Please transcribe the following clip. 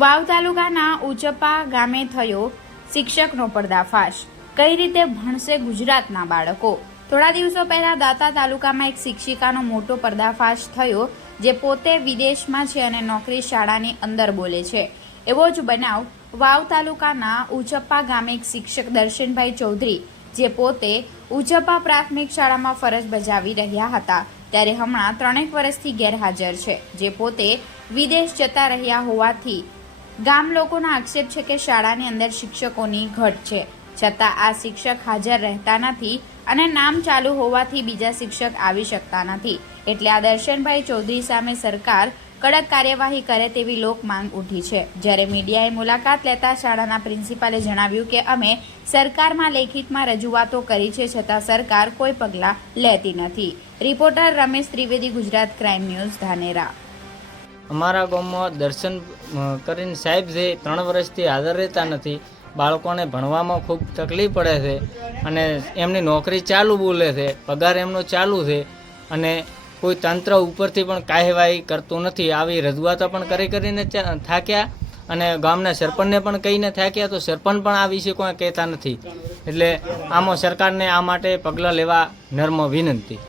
વાવ તાલુકાના ઉચપા ગામે થયો શિક્ષકનો પર્દાફાશ। કઈ રીતે ભણશે ગુજરાતના બાળકો? થોડા દિવસો પહેલા દાતા તાલુકામાં એક શિક્ષિકાનો મોટો પર્દાફાશ થયો, જે પોતે વિદેશમાં છે અને નોકરી શાળાની અંદર બોલે છે। એવો જ બનાવ વાવ તાલુકાના ઉચપા ગામે એક શિક્ષક દર્શનભાઈ ચૌધરી, જે પોતે ઉચપા પ્રાથમિક શાળામાં ફરજ બજાવી રહ્યા હતા, ત્યારે હમણાં 3 વર્ષથી ગેરહાજર છે, જે પોતે વિદેશ જતા રહ્યા હોવાથી ગામ લોકોનો આક્ષેપ છે કે શાળાની અંદર શિક્ષકોની ઘટ છે, છતાં આ શિક્ષક હાજર રહેતા નથી અને નામ ચાલુ હોવાથી બીજા શિક્ષક આવી શકતા નથી। એટલે આ દર્શનભાઈ ચૌધરી સામે સરકાર કડક કાર્યવાહી કરે તેવી લોક માંગ ઉઠી છે। જ્યારે મીડિયાએ મુલાકાત લેતા શાળાના પ્રિન્સિપાલે જણાવ્યું કે અમે સરકારમાં લેખિતમાં રજૂઆતો કરી છે, છતાં સરકાર કોઈ પગલાં લેતી નથી। Reporter Ramesh Trivedi, Gujarat crime news, Dhanera. અમારા ગામમાં દર્શન કરીને સાહેબ છે 3 વર્ષથી હાજર રહેતા નથી। બાળકોને ભણવામાં ખૂબ તકલીફ પડે છે અને એમની નોકરી ચાલુ બોલે છે, પગાર એમનો ચાલુ છે અને કોઈ તંત્ર ઉપરથી પણ કાર્યવાહી કરતું નથી। આવી રજૂઆતો પણ કરીને થાક્યા અને ગામના સરપંચને પણ કહીને થાક્યા, તો સરપંચ પણ આ વિશે કોઈ કહેતા નથી। એટલે આમાં સરકારને આ માટે પગલાં લેવા નમ્ર વિનંતી।